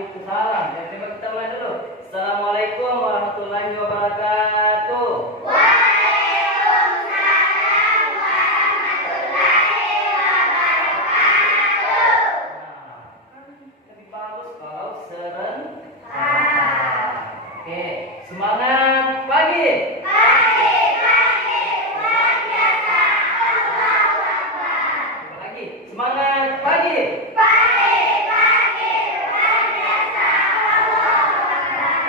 Waalaikumsalam. Ya, coba kita mulai dulu. Assalamualaikum warahmatullahi wabarakatuh. Waalaikumsalam warahmatullahi wabarakatuh. Nah, lebih bagus kalau serentak. Oke, semangat pagi. Pagi, pagi, luar biasa. Allahu Akbar. Coba lagi, semangat pagi. Pagi, pagi, luar biasa. Allahu Akbar.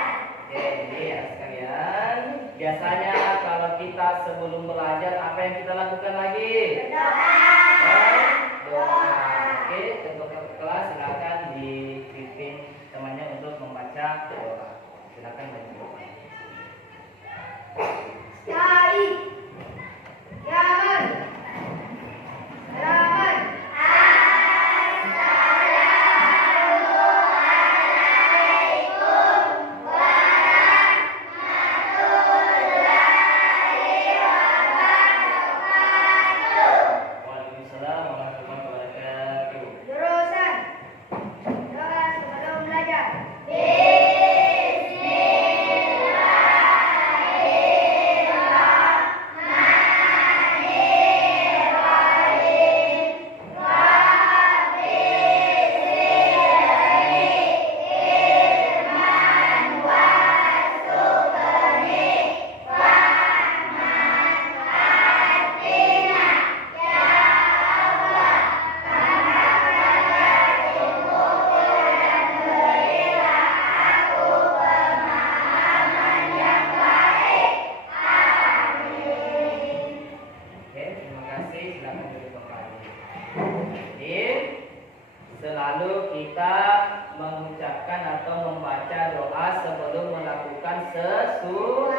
Oke, ini ya sekalian. Biasanya kalau kita sebelum belajar apa yang kita lakukan lagi? Doa. Doa. Oke, untuk kelas silakan dipimpin temannya untuk membaca doa. Silakan baca doa. Sai. Yaman. Salaman. Assalamualaikum warahmatullahi wabarakatuh. Waalaikumsalam warahmatullahi wabarakatuh. Jurusan doa sebelum belajar. Oke, terima kasih. Silakan duduk kembali. Jadi, selalu kita mengucapkan atau membaca doa sebelum melakukan sesuatu.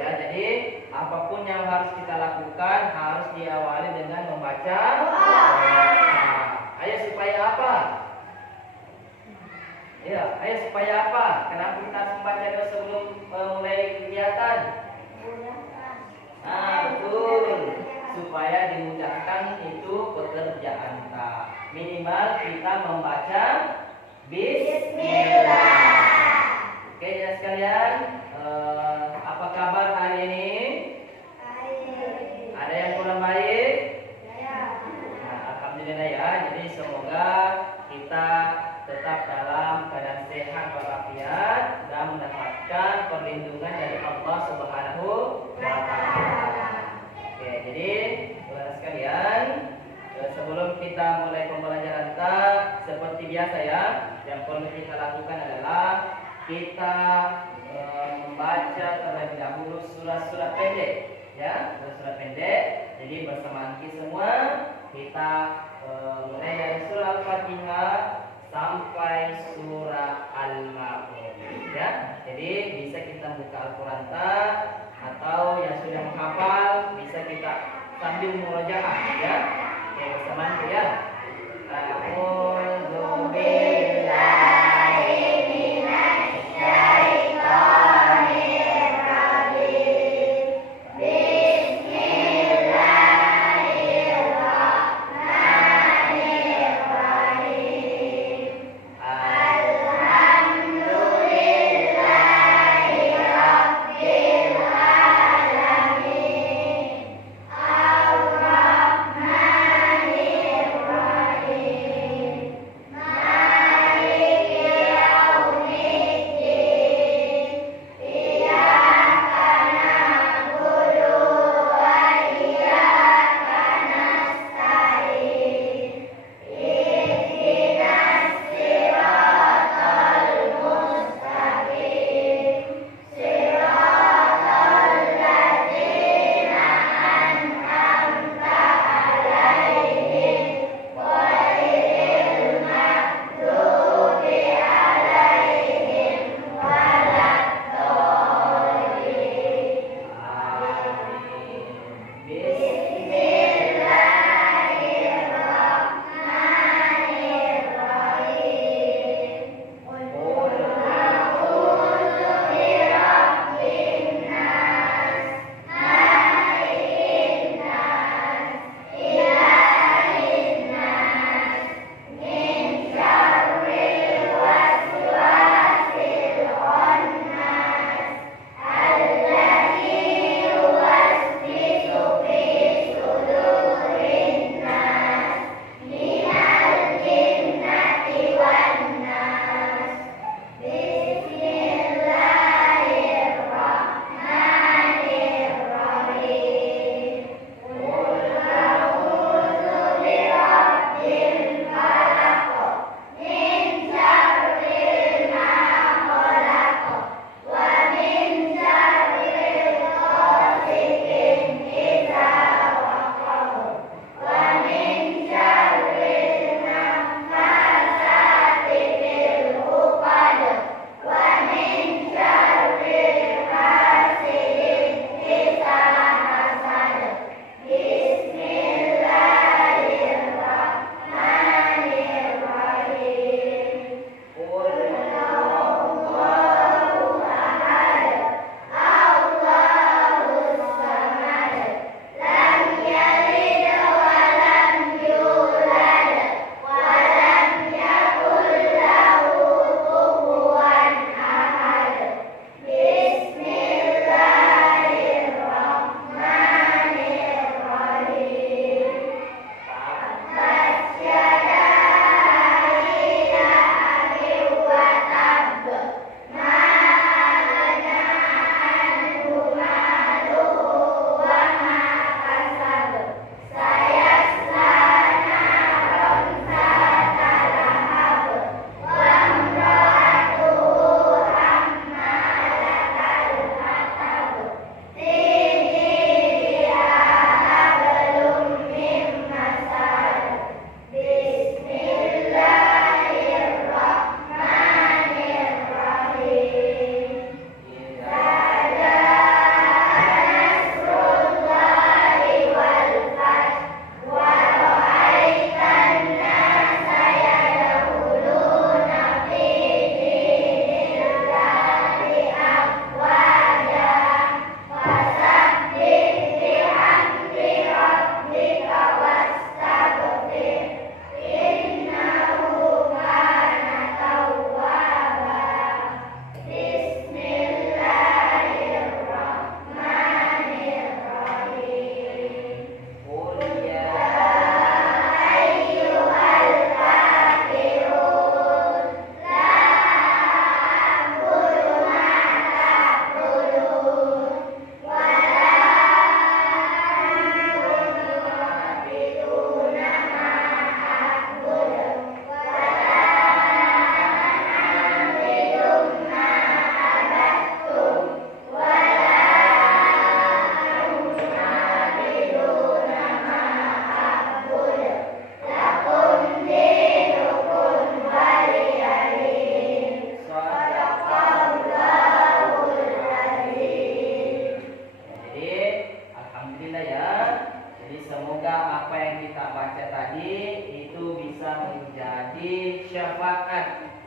Ya, jadi apapun yang harus kita lakukan harus diawali dengan membaca doa. Ayo supaya apa? Ya, ayo supaya apa? Kenapa kita harus membaca doa sebelum mulai kegiatan? Nah, betul. Supaya dimudahkan itu pekerjaan kita. Minimal kita membaca Bismillah. Oke ya sekalian, apa kabar hari ini? Ada yang kurang baik? Nah, alhamdulillah ya. Jadi semoga kita tetap dalam keadaan sehat walafiat dan mendapatkan perlindungan dari Allah Subhanahu wa taala. Oke, jadi saudara sekalian, sebelum kita mulai pembelajaran kita seperti biasa ya, yang perlu kita lakukan adalah kita membaca terlebih dahulu surat-surat pendek ya, surat-surat pendek. Jadi bersamaan kita semua kita mulai dari surah Al-Fatihah sampai surah Al-Ma'un ya. Jadi bisa kita buka Al-Qur'an atau yang sudah menghafal bisa kita sambil murojaah ya. Oke, bersamaan itu ya. A'udzu billahi minasy syaithanir rajim. Bismillahirrahmanirrahim. Alhamdulillahi rabbil alamin. Ar-Rahmanir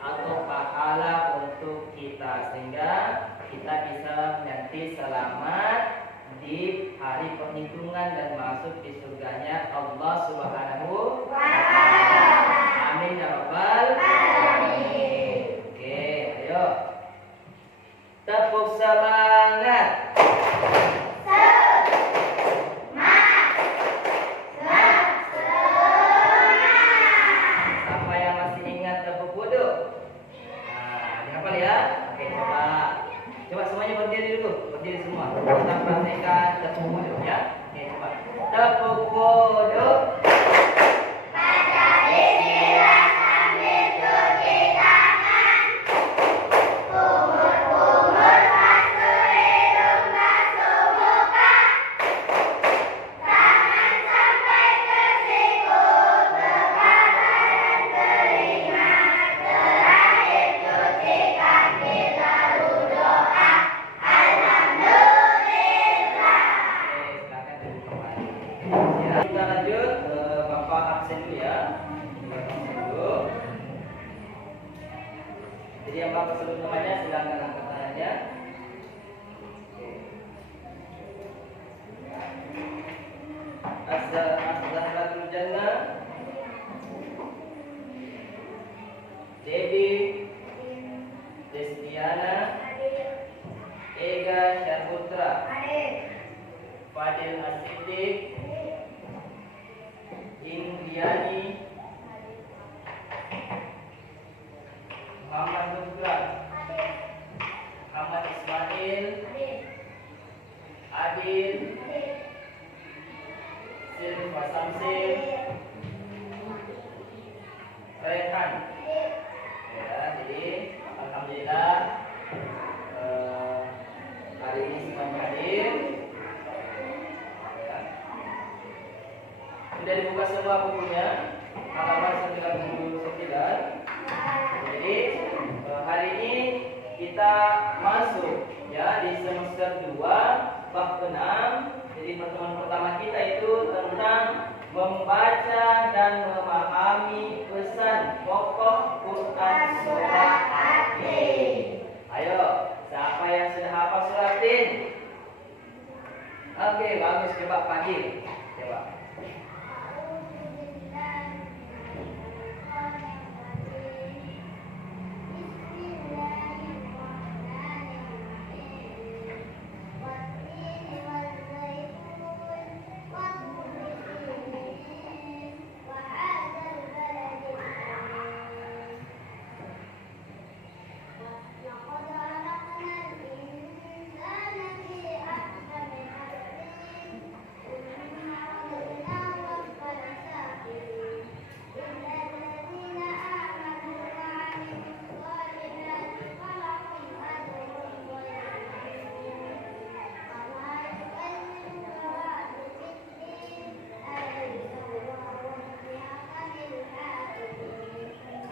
atau pahala untuk kita, sehingga kita bisa nanti selamat di hari perhitungan dan masuk di surganya Allah Subhanahu wa Ta'ala. Amin ya rabbal alamin. Oke, ayo tepuk semangat. Siapa yang masih ingat tepuk wudhu? Nah, dihafal ya. Oke, coba semuanya berdiri dulu, berdiri semua. Kita praktekkan tepuk wudhu ya. Oke, coba tepuk wudhu. Kita lanjut ke Bapak absen dulu ya. Bapak absen dulu. Jadi yang Bapak sebut namanya silakan angkat tangannya. Az-Zahratul Jannah, Debbie, Destiana, Ega Syarputra, Fadil As-Siddiq, Indiani, Muhammad Nusra, Muhammad Ismail, Adil, Silva Samsil, Rehan. Ya, jadi alhamdulillah hari ini semuanya hadir. Ya. Sudah dibuka semua bukunya, halaman 99. Jadi hari ini kita masuk ya di semester 2 bab 6. Jadi pertemuan pertama kita itu tentang membaca dan memahami pesan pokok Quran surah At-Tin. Ayo, siapa yang sudah hafal surah At-Tin? Oke, bagus, coba panggil. Coba.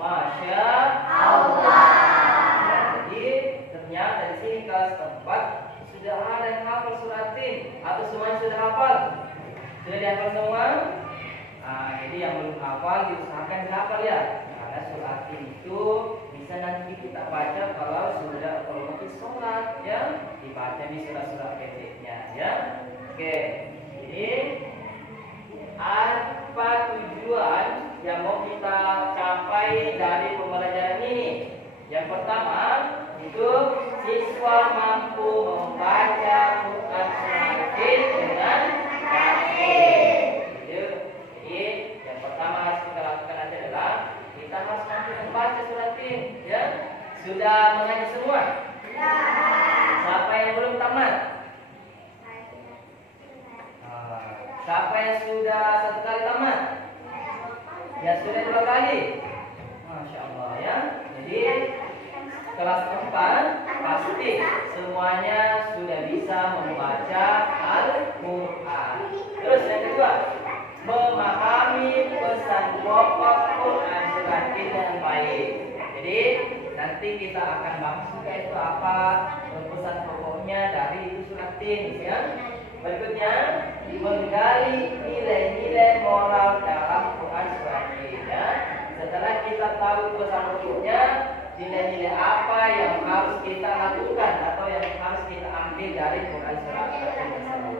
Masya Allah. Jadi ternyata di sini kelas 4 sudah ada yang hafal surah At-Tin atau semuanya sudah hafal? Sudah dihafal semua? Nah, jadi yang belum hafal diusahakan dihafal ya. Karena surah At-Tin itu bisa nanti kita baca kalau lagi sholat ya, dibaca di surah-surah pendeknya ya. Oke, jadi apa tujuan yang mau kita capai dari pembelajaran ini? Yang pertama itu siswa mampu membaca Quran surah At-Tin dengan baik. Jadi yang pertama harus kita lakukan adalah kita harus mampu membaca surah At-Tin ya. Sudah mengaji semua? Siapa yang belum tamat? Siapa yang sudah satu kali tamat? Ya sudah 2 kali. Masya Allah ya. Jadi kelas 4 pasti semuanya sudah bisa membaca Al-Quran. Terus yang kedua, memahami pesan pokok Quran surah At-Tin dengan baik. Jadi nanti kita akan bahas juga itu apa pesan pokoknya dari surah At-Tin ya. Berikutnya, menggali nilai-nilai moral dalam Quran surah At-Tin ya. Setelah kita sudah tahu pesan berikutnya, nilai-nilai apa yang harus kita lakukan atau yang harus kita ambil dari Quran surat At-Tin tersebut.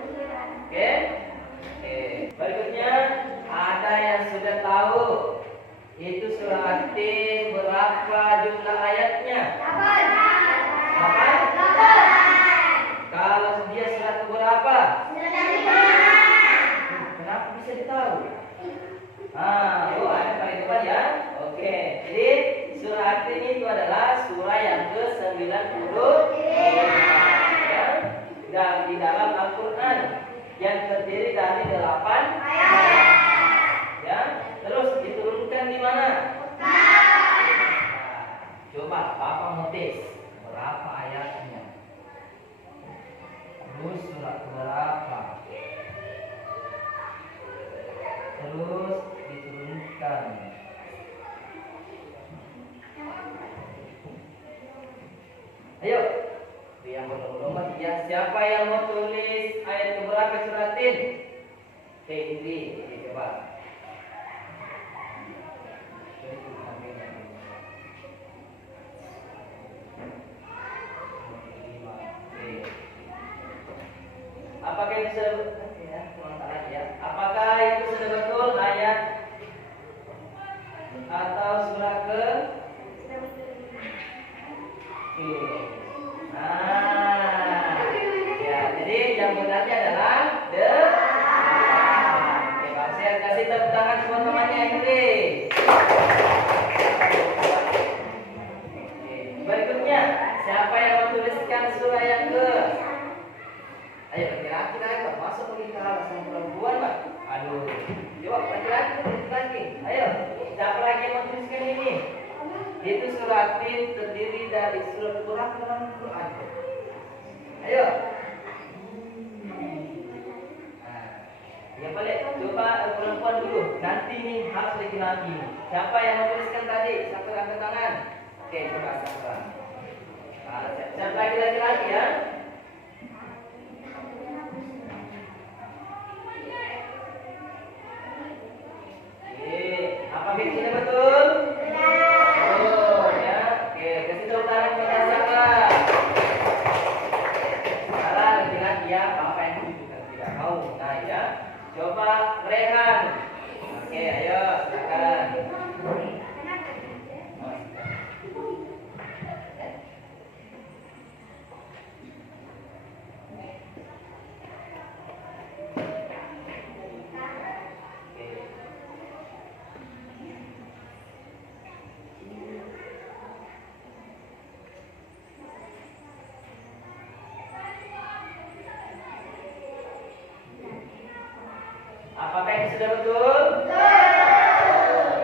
Oke? Oke. Berikutnya ada yang sudah tahu itu surah At-Tin berapa jumlah ayatnya? 8. Kalau dia surat berapa? Kenapa bisa ditahu? Ada paling depan ya. Oke, jadi surah At-Tin itu adalah surah yang ke-90 ya, dan di dalam Al-Quran yang terdiri dari 8 ayat. Ya, terus diturunkan di mana? Coba Bapak notis berapa ayatnya. Terus surat berapa? Terus diturunkan. Ayo, yang berlomba ya. Siapa yang mau tulis ayat keberapa surat At-Tin? Ini coba. Apakah itu sudah ya? Apakah itu sudah betul ayat atau surah ke? Ya, jadi yang benarnya adalah Oke, saya kasih tepuk tangan buat temannya ini. Berikutnya, siapa yang menuliskan surah yang ke? Ayo laki-laki ayo masuk lagi ke alas sama perempuan Pak. Aduh, coba laki-laki. Ayo, siapa lagi yang menuliskan ini? Itu surah At-Tin terdiri dari surah Quran. Ayo. Yang balik coba perempuan dulu. Nanti nih harus laki-laki. Siapa yang menuliskan tadi? Siapa yang angkat tangan? Oke, coba siapa? Siapa laki-laki ya? Apakah itu sudah betul? Oh ya, oke. Kasih tepuk tangan kepada siapa? Salah laki-laki ya, bapak yang tunjukkan tidak mau. Nah ya, coba Rehan. Oke, ayo silakan. Apakah ini sudah betul?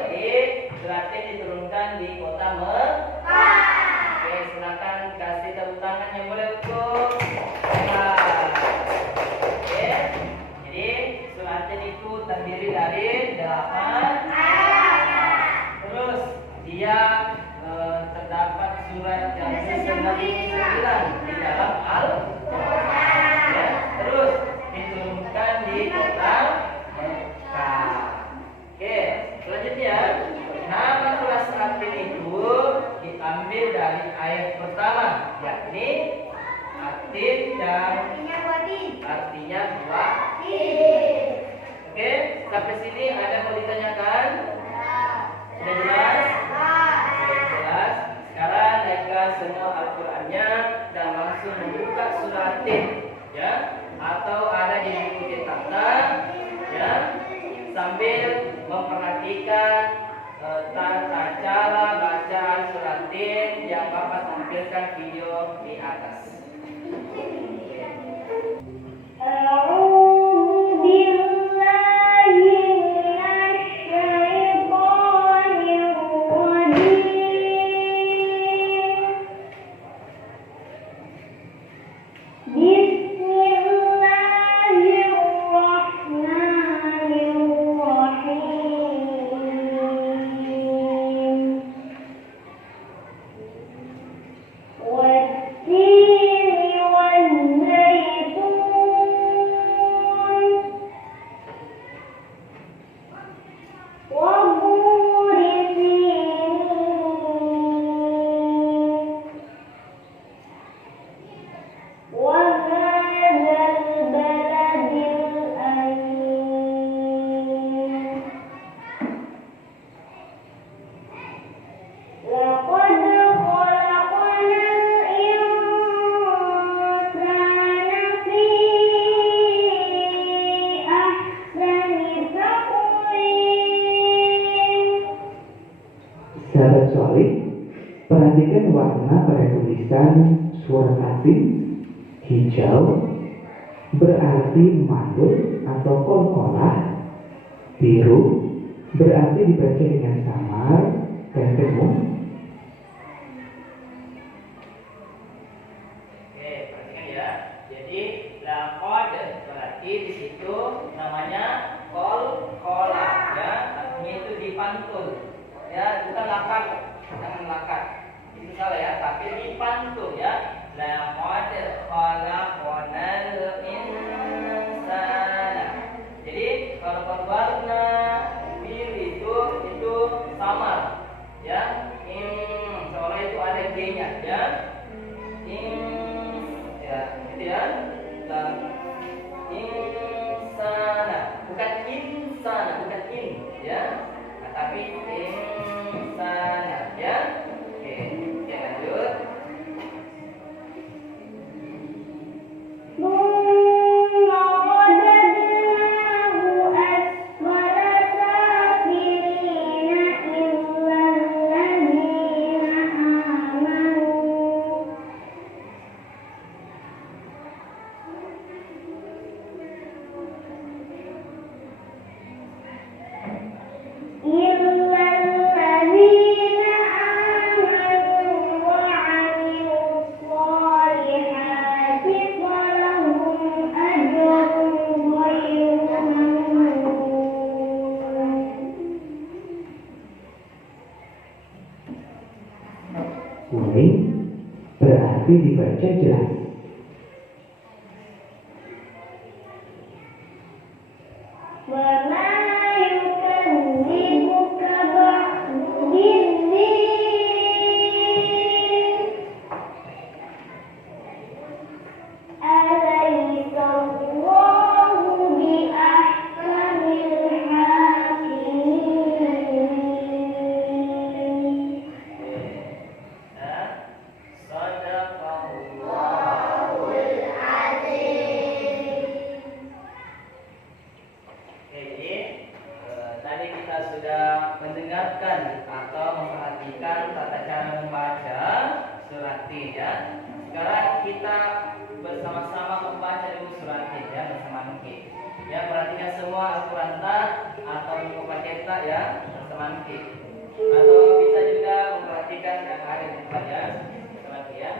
Jadi surat At-Tin diturunkan di kota Mekah. Oke, silakan kasih tepuk tangan yang boleh untuk Rehan. Oke, jadi surat At-Tin itu terdiri dari 8 ayat. Terus dia terdapat surat yang ke-99 di dalam Al-Quran. Ya, terus diturunkan di kota Mekah. Oke, selanjutnya nama surah At-Tin itu diambil dari ayat pertama, yakni At-Tin dan artinya buah. Oke, sampai sini ada mau ditanyakan? Sudah jelas? Oke, jelas. Sekarang naikkan semua Al-Qurannya dan langsung membuka surah At-Tin, ya, atau ada di buku cetak, ya, sambil memperhatikan tata cara bacaan surah At-Tin yang Bapak tampilkan video di atas. والتين والزيتون Perhatikan warna pada tulisan surat asing. Hijau berarti mandul atau kolkolah. Biru berarti dibaca dengan samar dan penuh. Oke, perhatikan ya. Jadi laqad berarti di situ namanya kolkolah ya. Artinya itu dipantul. Ya, bukan lakat, jangan lakat. Itu salah ya, tapi dipantul ya. Laqad khalaqnal insana. Jadi kalau berwarna biru itu samar ya. Seolah itu ada G-nya ya. Ya, gitu ya. Dan insana, bukan insana, bukan in ya. Tapi insana ya. Oke, lanjut. Kuning berarti dibaca jelas. Sudah mendengarkan atau memperhatikan tata cara membaca surat Tin ya. Sekarang kita bersama-sama membaca dulu surat Tin ya bersama Mungkin. Ya, perhatikan semua Al-Quran atau buku paketa ya bersama Mungkin. Atau bisa juga memperhatikan yang ada di depan ya bersama Mungkin ya.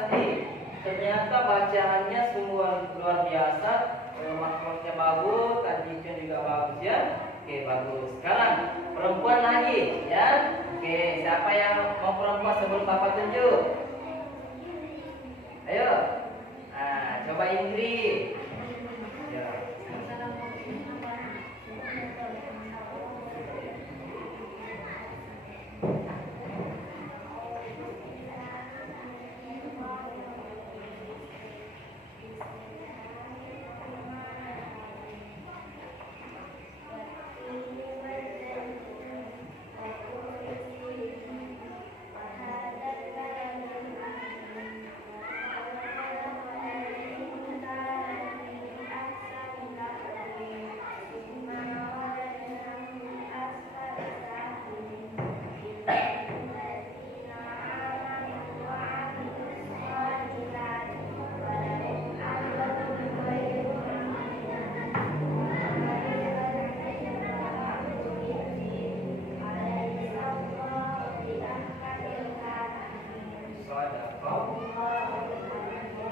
Sandi. Ternyata bacaannya semua luar biasa, makronya bagus, tajwidnya juga bagus ya. Oke, bagus. Sekarang perempuan lagi ya. Oke, siapa yang mau perempuan sebelum Bapak tunjuk? Ayo. Nah, coba Indri. Ya.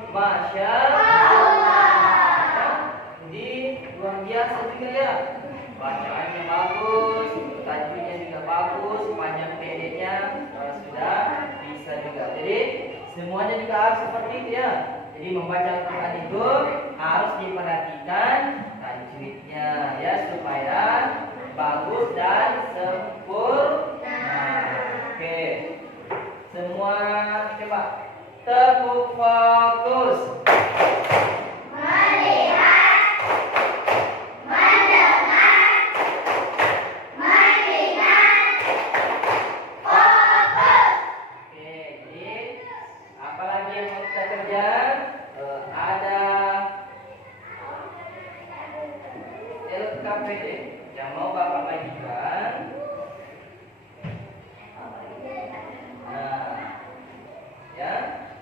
Masya Allah. Jadi luar biasa juga ya. Bacaannya bagus, tajwidnya juga bagus, panjang pendeknya sudah bisa juga. Jadi semuanya juga harus seperti itu ya. Jadi membaca Al-Quran itu harus diperhatikan tajwidnya ya supaya bagus dan sempurna. Oke, semua coba tepuk fokus. Melihat, mendengar, mengingat, fokus. Oke, jadi apa lagi yang mau kita kerja? Ada LKPD yang mau Bapak bagikan. Nah, ya,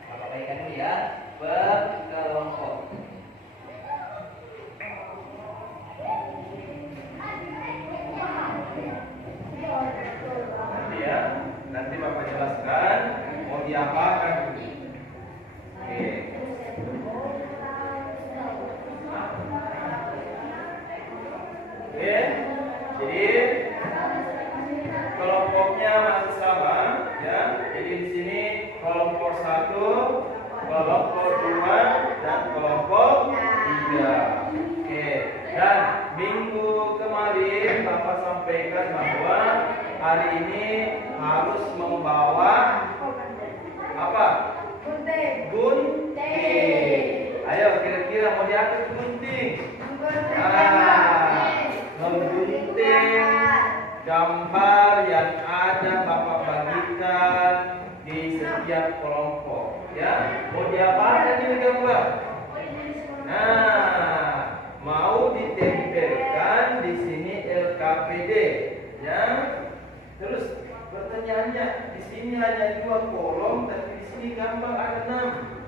Bapak bagikan dulu ya, berkelompok. Nanti ya, nanti Bapak jelaskan mau diapakan dulu. Oke. Oke, jadi kelompoknya masih sama ya. Jadi di sini kelompok 1, kelompok 2, dan kelompok 3. Oke, dan minggu kemarin Bapak sampaikan bahwa hari ini harus membawa apa? Gunting. Ayo kira-kira mau diapakan gunting? Menggunting gambar yang ada Bapak bagikan di setiap kelompok ya. Mau diapakan ini gambar? Nah, mau ditempelkan di sini LKPD ya. Terus pertanyaannya, di sini hanya 2 kolom tapi di sini gambar ada 6.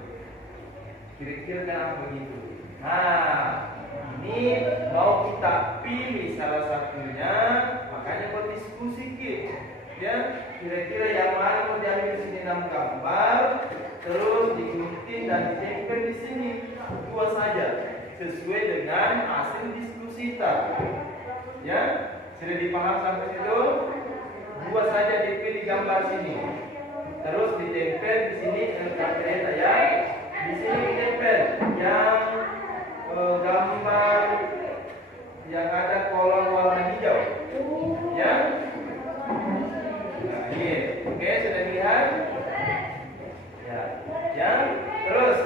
Kira-kira kenapa begitu? Nah, ini mau kita pilih salah satunya, makanya berdiskusi gitu. Ya, kira-kira yang mana mau diambil di sini 6 gambar, terus digunting dan ditempel di sini 2 saja, sesuai dengan hasil diskusi kita. Ya, sudah dipaham sampai situ? 2 saja dipilih gambar sini, terus ditempel di sini LKPD ya. Di sini ditempel yang gambar yang ada kolom warna hijau ya. Nah, ini oke, sudah dilihat ya. Yang terus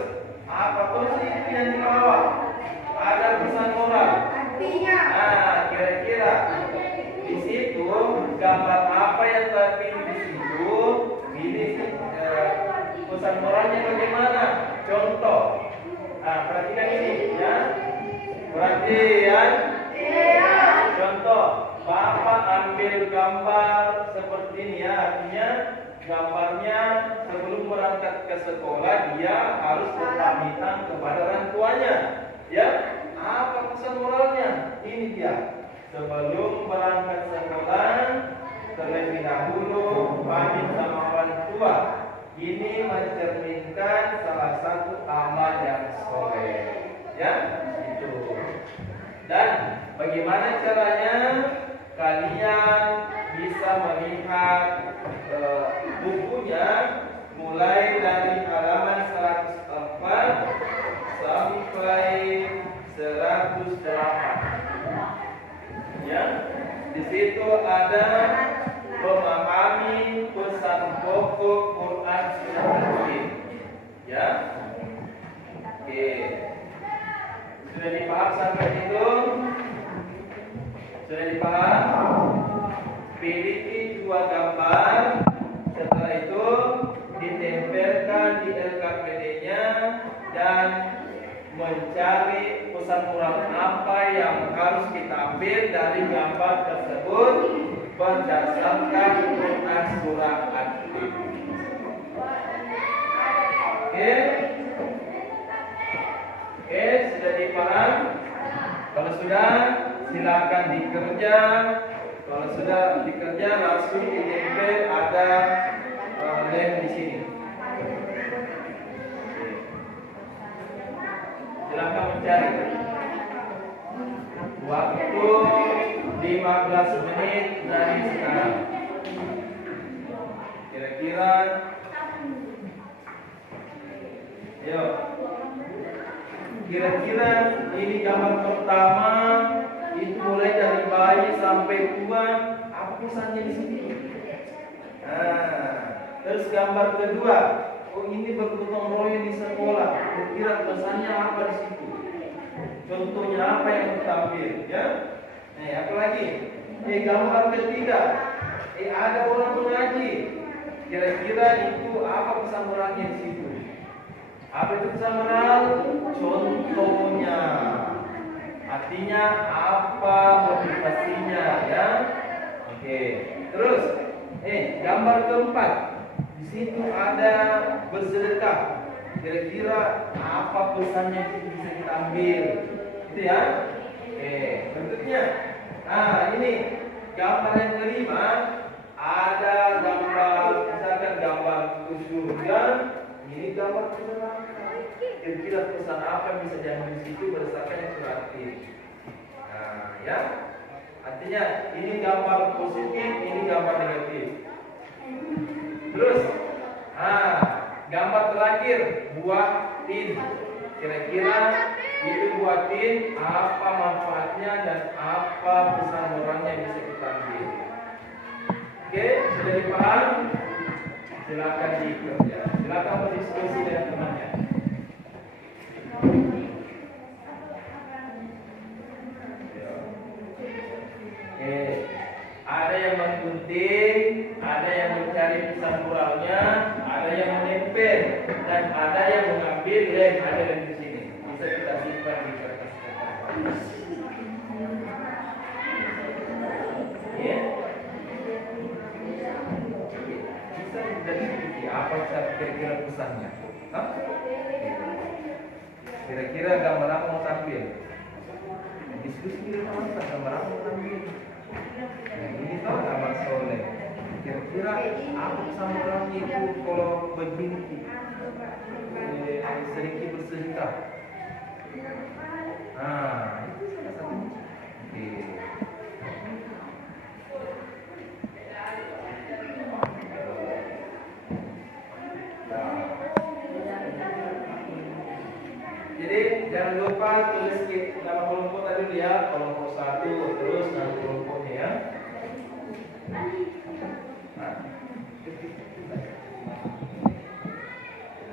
apa posisi itu yang di bawah ada pesan moral. Nah, kira-kira di situ gambar apa yang terpilih di situ? Ini pesan moralnya bagaimana? Contoh. Nah, perhatikan ini ya. Perhatian. Contoh, Bapak ambil gambar seperti ini ya. Artinya gambarnya sebelum berangkat ke sekolah dia harus berpamitan kepada orang tuanya. Ya. Apa pesan moralnya? Ini dia. Sebelum berangkat sekolah terlebih dahulu pamit sama orang tua. ini mencerminkan salah satu amal yang soleh. Ya, itu. Dan bagaimana caranya kalian bisa melihat bukunya mulai dari halaman 104 sampai 108. Ya, di situ ada memahami pesan pokok Quran Sunnah Al-Quran. Ya, oke. Sudah dipaham sampai itu? Sudah dipaham? Pilih dua gambar. Setelah itu ditempelkan di LKPD-nya dan mencari pesan moral apa yang harus kita ambil dari gambar tersebut berdasarkan Quran surah Al-Qur'an. Oke? Oke, sudah dipaham? Kalau sudah, silakan dikerja. Kalau sudah dikerja, langsung ditempel ada lem di sini. Silakan mencari. Waktu 15 menit dari sekarang. Kira-kira, ayo. Kira-kira ini gambar pertama itu mulai dari bayi sampai tua, apa pesannya di sini? Nah, terus gambar kedua, oh ini bergotong royong di sekolah. Kira-kira pesannya apa di situ? Contohnya apa yang kita ambil? Ya, apa lagi? Gambar ketiga, ada orang mengaji. Kira-kira itu apa pesan moralnya di situ? Apa itu pesan moral? Contohnya, artinya apa motivasinya, ya? Oke. Terus, gambar keempat, di situ ada bersedekah. Kira-kira apa pesannya yang bisa kita ambil? Itu ya. Berikutnya, ini gambar yang kelima, ada gambar, misalkan gambar surga. Ini gambar neraka. Kira-kira pesan apa yang bisa diambil di situ berdasarkan yang suratin. Nah, ya. Artinya ini gambar positif, ini gambar negatif. Terus, gambar terakhir buah tin. Kira-kira itu buah tin apa manfaatnya dan apa pesan moralnya yang bisa kita ambil. Oke, sudah dipaham? Silakan dikerja. Silakan berdiskusi dengan temannya. Ada yang menggunting, ada yang mencari pesan moralnya, ada yang menempel, dan ada yang mengambil lem. Ada lem di sini. Bisa kita simpan di kertas. Ya. Bisa dari apa kira-kira pesannya? Kira-kira gambar apa mau tampil? Diskusi di rumah, gambar apa mau tampil? Ini tuh gambar soleh. Kira-kira apa pesan moralnya itu kalau begini? Sedikit bersedekah. Itu salah satunya. Jadi jangan lupa tulis nama kelompok tadi ya, kelompok 1 terus nama kelompoknya ya.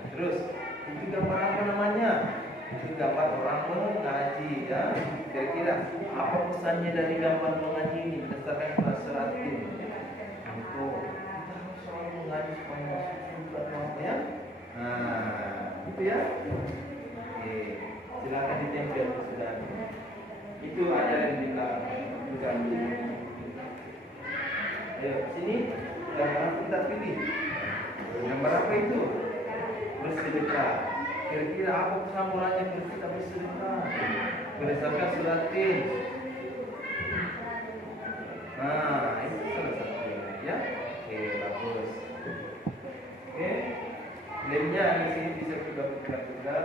Terus itu gambar apa namanya? Itu gambar orang mengaji ya. Kira-kira apa pesannya dari gambar mengaji ini berdasarkan kelas seratin? Itu kita harus selalu mengaji supaya masuk surga ya. Itu ya. Oke, silakan ditempel sudah. Itu ada yang bukan. Ayo sini, gambar apa kita pilih? Gambar apa itu? Bersedekah. Kira-kira apa pesan moralnya kita bersedekah? Berdasarkan suratin. Itu salah satunya ya. Oke, bagus. Oke. lemnya di sini bisa tegak-tegak. Ya.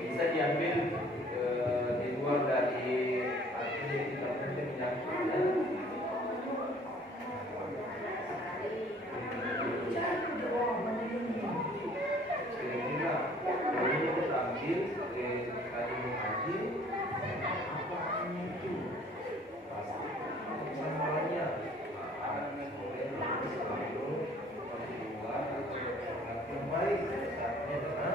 Bisa diambil di luar dari arti yang kita menyangkutnya. Sehingga ini kita ambil tadi mengaji apa artinya itu pasti sambalnya boleh selalu luar yang baik saatnya dengan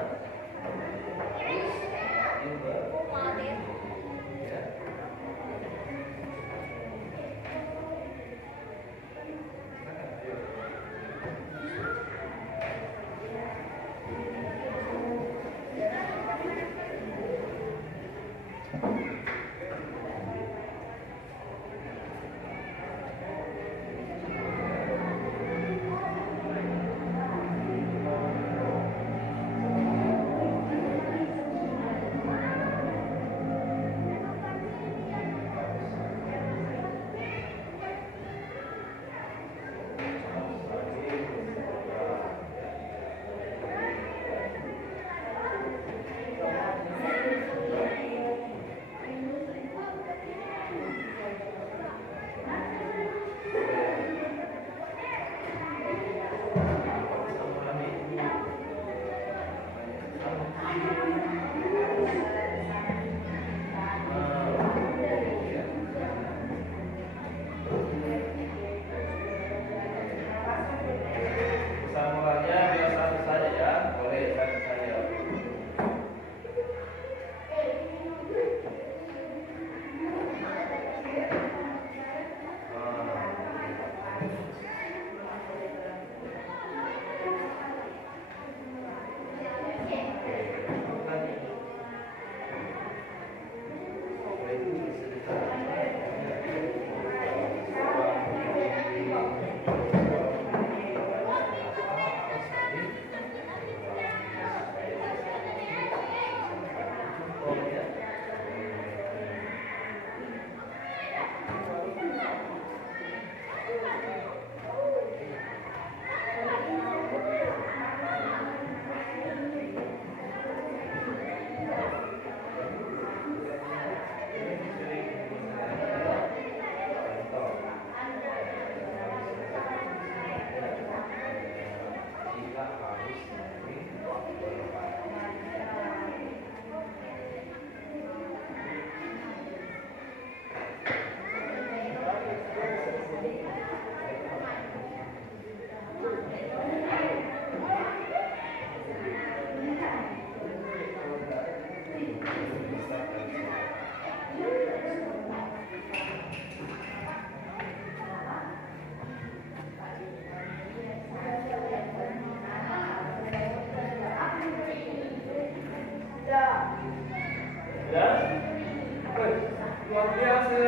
luar biasa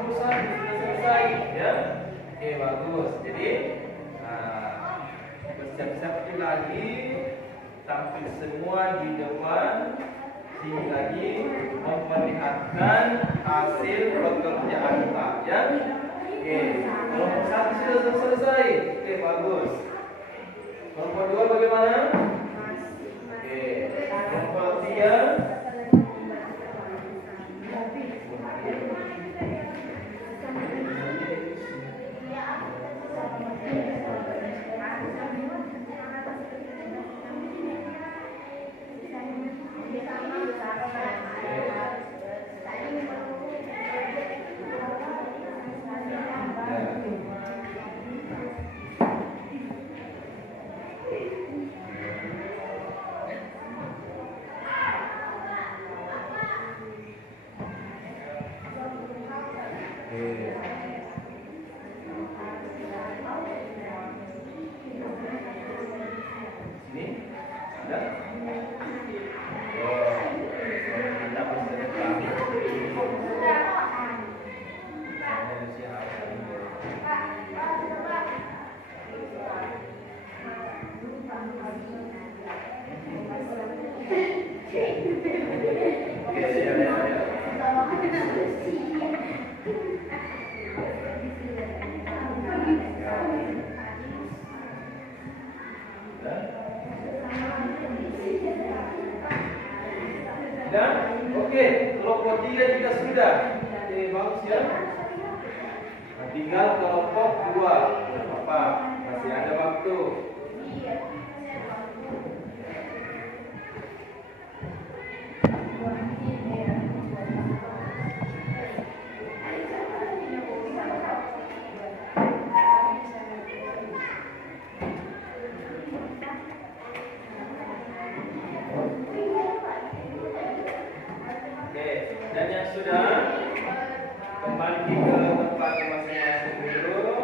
urusan sudah selesai ya. Oke, bagus. Jadi bersiap-siap lagi tampil semua di depan. Sini lagi memperlihatkan hasil pekerjaan tak ya. Oke, kelompok 1 sudah selesai. Oke, bagus. Kelompok 2 bagaimana? Oke, kelompok 3. Sini ada. Kita bersedekah. Oke, ya. Dan oke, kelompok 3 juga sudah. Oke, bagus ya. Nah, tinggal kelompok 2. Apa? Masih ada waktu. Oke, dan yang sudah kembali ke tempatnya masing-masing dulu.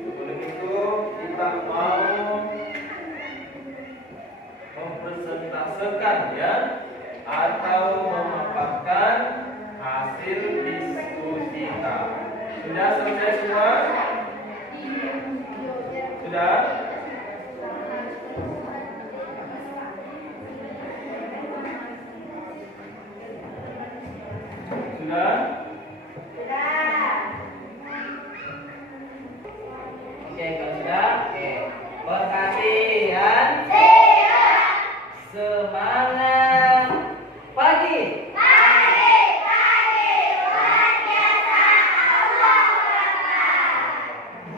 Sebelum itu kita mau mempresentasekan ya, atau memaparkan hasil diskusi kita. Sudah selesai semua? Sudah? Sudah? Oke, kalau sudah, oke. Perhatian. Semangat pagi.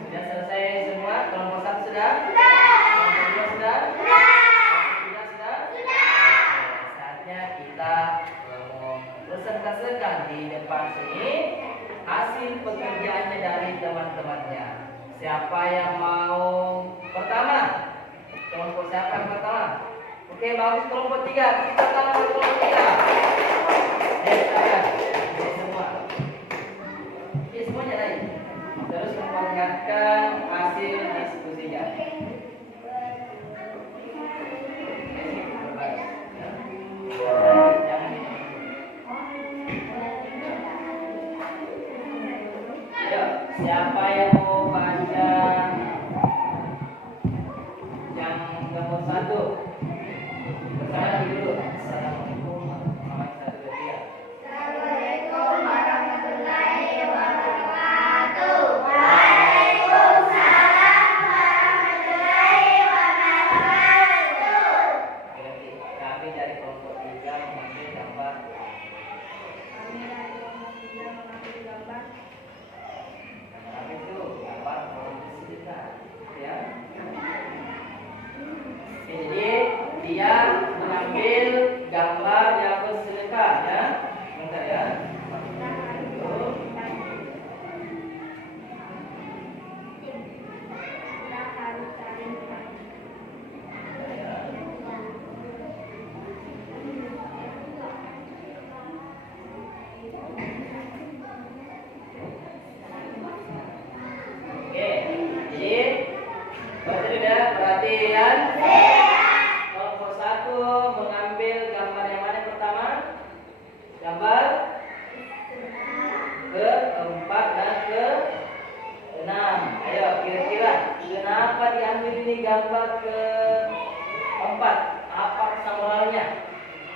Sudah selesai semua? Kelompok 1 sudah? Kelompok 2 sudah? Kelompok 3 sudah? Oke, saatnya kita presentasikan di depan sini hasil pekerjaannya dari teman-temannya. Siapa yang mau pertama? Kelompok siapa yang pertama? Oke, bagus, kelompok 3. Kita tangan kelompok 3. Silakan. Semua. Oke, semuanya naik. Terus memperlihatkan hasil diskusinya. Ayo, siapa yang mau baca yang nomor 1? Bersama dulu. Assalamualaikum warahmatullahi wabarakatuh. Assalamualaikum warahmatullahi wabarakatuh. Waalaikumsalam warahmatullahi wabarakatuh. Oke, kami dari kelompok 3 mengambil gambar. Kami itu gambar kondisi kita, ya. Jadi dia mengambil gambar yang bersedekah, ya. Bentar ya. Oke, jadi sudah perhatian. Kelompok 1 mengambil gambar yang mana pertama? Gambar ke-4 dan ke-6. Ayo, kira-kira kenapa diambil ini gambar ke-4? Apa moralnya.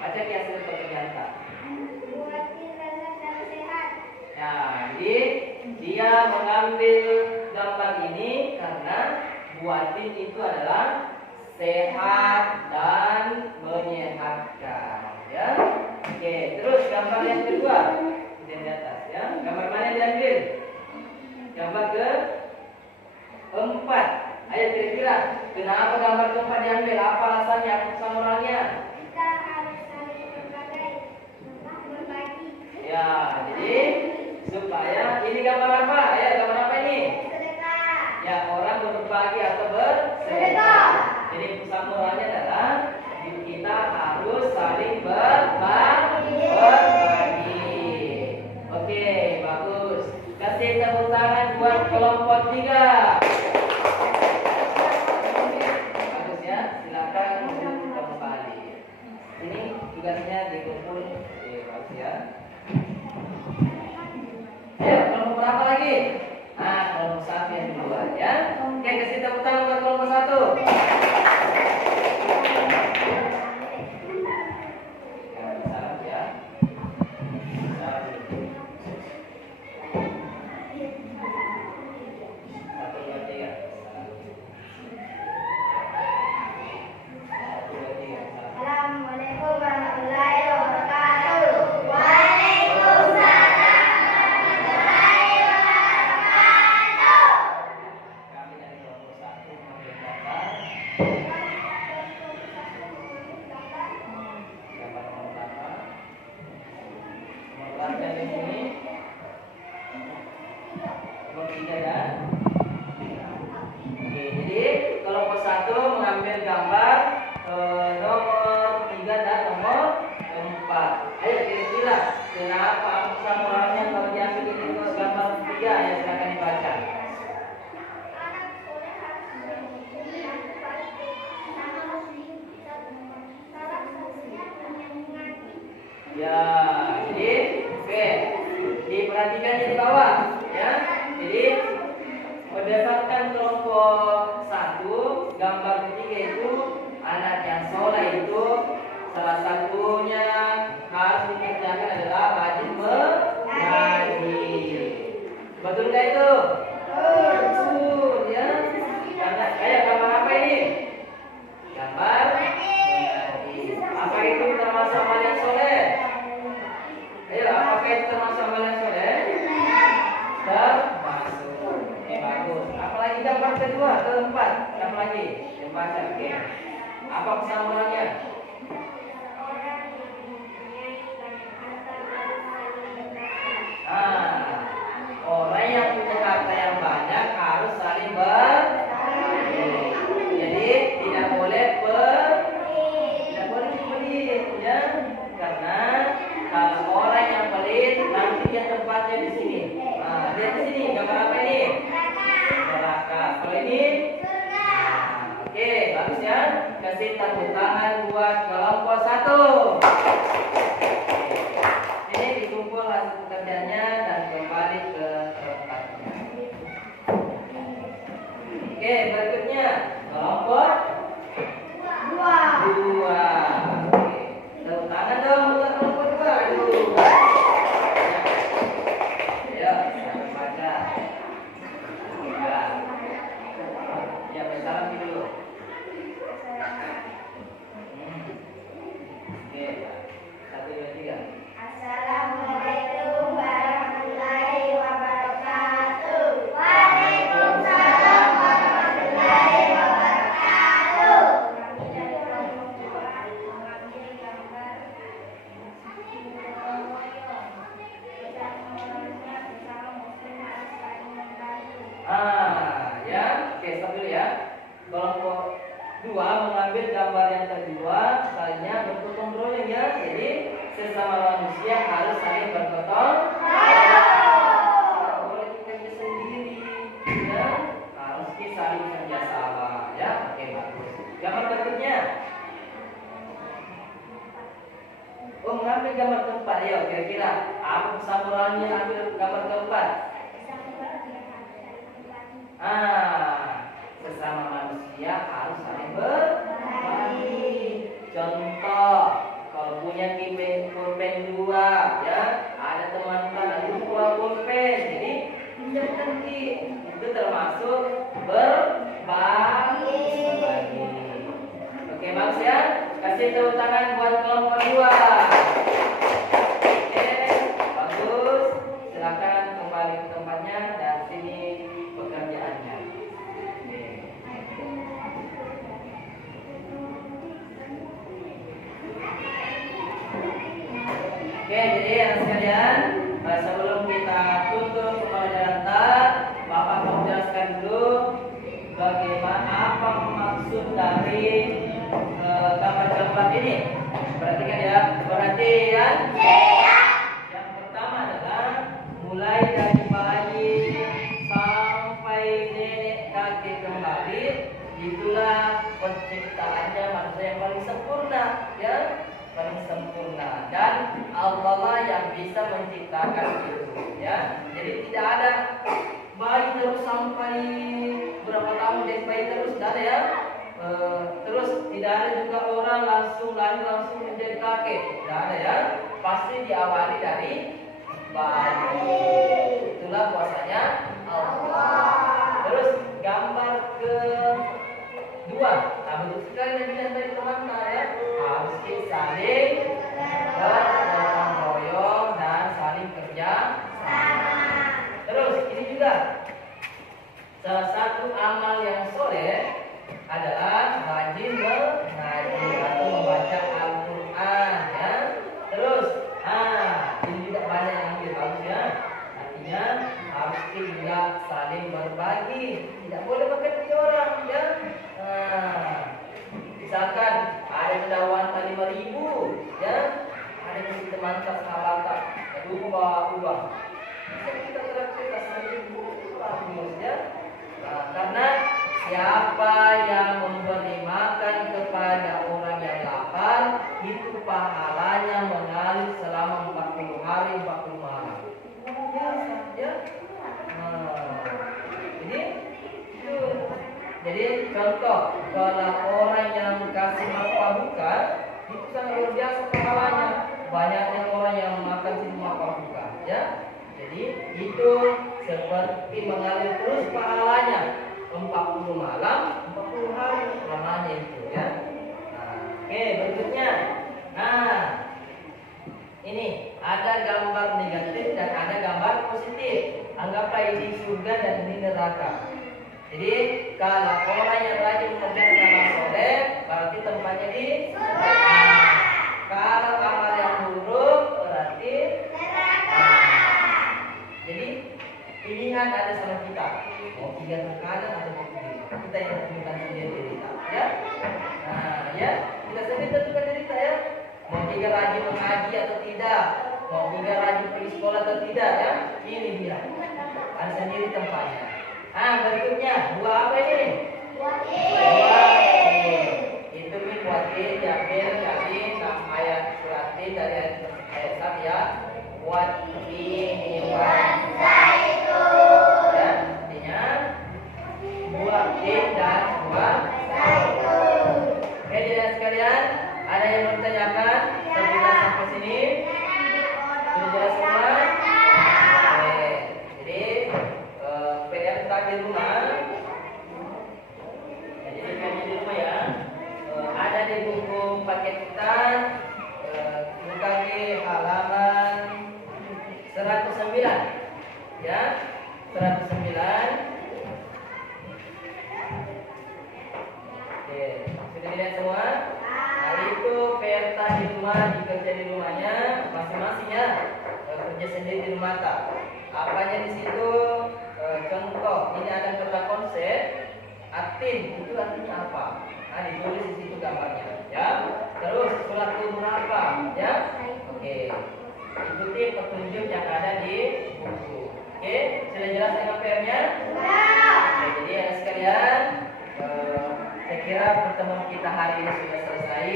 Baca hasil pekerjaan tak. Buatin lezat dan sehat. Nah, jadi dia mengambil gambar ini karena buatin itu adalah sehat dan menyehatkan, ya. Oke, terus gambar yang kedua di atas, ya. Gambar mana yang diambil? Gambar ke empat. Ayo kira-kira kenapa gambar keempat diambil? Apa alasannya? Apa pesan moralnya? Kita harus saling berbagi. Ya, jadi supaya ini gambar apa? Ya, gambar apa ini? Sedekah. Ya, orang berbagi atau bersedekah. Jadi pesan moralnya adalah kita harus saling berbagi. Oke, bagus. Kasih tepuk tangan buat kelompok 3. Bagus ya, silakan untuk kembali. Ini tugasnya dikumpul. Oke, bagus ya. Ayo, kelompok berapa lagi? Nah, kelompok 1 yang kedua ya. Oke, kasih tepuk tangan buat kelompok 1. Salam ya. Salam. 1, 2, 3. 1, 2, 3. Assalamualaikum warahmatullahi wabarakatuh. Waalaikumsalam warahmatullahi wabarakatuh. Kami dari kelompok 1 mengambil gambar nomor berapa? Nomor berapa di sini? Nomor 3 ya. Oke, jadi kelompok 1 mengambil gambar nomor 3 dan nomor 4. Ayo kira-kira kenapa pesan moralnya kalau diambil ini gambar 3? Ya, silakan dibaca. Anak soleh harus berbicara baik sama muslim salah satunya menyemangati. Ya, jadi oke, diperhatikan di bawah ya. Jadi berdasarkan kelompok 1, gambar ketiga itu anak yang soleh itu salah satunya harus dikerjakan adalah rajin mengaji. Betul nggak itu? Betul ya. Karena kayak gambar apa ini? Gambar mengaji. Apa itu termasuk amal yang soleh? Ayo, apakah itu termasuk amal yang soleh? Termasuk. Oke, bagus. Apalagi gambar kedua, keempat. Apa lagi? Membaca. Oke. Apa pesan moralnya? Orang yang mempunyai banyak harta harus saling berbagi. Orang yang punya harta yang banyak harus saling berbagi. Jadi tidak boleh pelit, ya. Karena kalau orang yang pelit nanti dia tempatnya di sini. Nah, lihat di sini gambar apa ini? Neraka. Kalau ini? Oke, bagus ya. Kasih tepuk tangan buat kelompok 1. Ini dikumpul hasil pekerjaannya dan kembali ke tempatnya. Oke, berikutnya kelompok 2. Oke, tepuk tangan dong buat kelompok 2. Aduh. Ya, sampai baca. Ya, bersalam dulu. Oke, 1, 2, 3. Assalamualaikum warahmatullahi wabarakatuh. Waalaikumsalam warahmatullahi wabarakatuh. Kami dari kelompok 2 mengambil gambar pesan moralnya bersama muslim harus saling membantu. Ya, oke, stop dulu ya. Kelompok 2 mengambil gambar yang kedua, salingnya bergotong royong ya. Jadi sesama manusia harus saling bergotong royong. Tidak boleh kita sendiri, ya. Harus kita saling kerjasama, ya. Oke, bagus. Gambar berikutnya. Oh, mengambil gambar keempat, ya. Kira-kira apa pesan moralnya ambil gambar keempat? Sesama manusia harus saling berbagi. Contoh pulpen 2 ya. Ada teman-teman yang lupa pulpen. Jadi pinjamkan Ki. Itu termasuk berbagi. Oke, bagus ya. Kasih tepuk tangan buat kelompok 2. Oke, bagus. Silakan kembali ke tempatnya dan sini pekerjaannya. Oke, jadi anak sekalian, sebelum kita tutup pembelajaran tat, Bapak mau jelaskan dulu bagaimana apa maksud dari gambar coklat ini. Perhatikan ya, perhatian. Yang pertama adalah mulai dari bayi sampai nenek kakek kembali, itulah penciptaannya manusia yang paling sempurna, ya, paling sempurna. Dan Allah lah yang bisa menciptakan itu, ya. Jadi tidak ada bayi terus sampai berapa tahun dan bayi terus, tidak ada ya. Terus tidak ada juga orang langsung lahir langsung menjadi kakek, tidak ada ya. Pasti diawali dari bayi. Itulah kuasanya Allah. Terus gambar kedua, nah betul sekali yang disampaikan teman-teman ya, harus saling bergotong royong dan saling kerja sama. Terus ini juga salah satu amal yang soleh adalah rajin mengaji atau membaca Al-Quran ya. Terus, ini juga banyak yang ambil bagus ya. Artinya harus juga saling berbagi. Tidak boleh pakai 3 orang ya. Misalkan ada pendakwaan 5.000 ya. Ada yang teman sahabat ubah. Bisa kita terapkan 1.000 bagus ya. Karena siapa yang memberi makan kepada orang yang lapar, itu pahalanya mengalir selama 40 hari 40 malam. Biasa, ya. Jadi contoh, kalau orang yang kasih makan buka, itu sangat luar biasa pahalanya. Banyaknya orang yang makan sini makan buka, ya. Jadi itu seperti mengalir terus pahalanya. 40 malam, 40 hari lamanya itu ya. Oke, berikutnya. Ini ada gambar negatif dan ada gambar positif. Anggaplah ini surga dan ini neraka. Jadi kalau orang yang rajin mengerjakan amal soleh, berarti tempatnya di surga. Kalau amal yang buruk, berarti neraka. Jadi pilihan ada sama kita. Mau 3 ke kanan atau ke kiri, kita yang tentukan sendiri diri kita, ya. Ya, kita sendiri tentukan diri kita ya. Mau 3 rajin mengaji atau tidak, mau 3 rajin pergi sekolah atau tidak, ya. Ini dia, ada sendiri tempatnya. Berikutnya, buah apa ini? Buah itu nih buah diambil dari ayat surat dari ayat 1 ya. Buat ini buah dan buah zaitun. Oke, jadi sekalian, ada yang mau ditanyakan sebelum sampai sini? Sudah jelas semua? Oke, jadi PR kita di rumah. Jadi PR di rumah ya. Ada di buku paket kita. Buka di halaman 109 ya, 109. Sudah dilihat semua? Hari itu peta di rumah, dikerja di rumahnya masing-masing ya. Kerja sendiri di rumah tak. Apanya di situ? Contoh, ini ada kata konsep. Atin itu artinya apa? Ditulis di situ gambarnya, ya. Terus surat berapa, ya? Oke. Ikuti petunjuk yang ada di buku. Oke, sudah jelas dengan PR-nya? Oke, jadi ya sekalian. Saya kira pertemuan kita hari ini sudah selesai.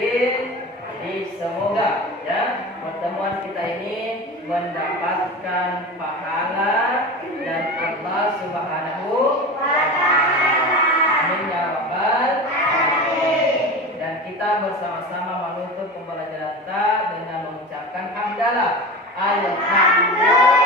Jadi semoga ya pertemuan kita ini mendapatkan pahala dan Allah Subhanahu wa taala. Amin ya rabbal alamin. Dan kita bersama-sama menutup pembelajaran kita dengan mengucapkan hamdalah adalah alhamdulillah.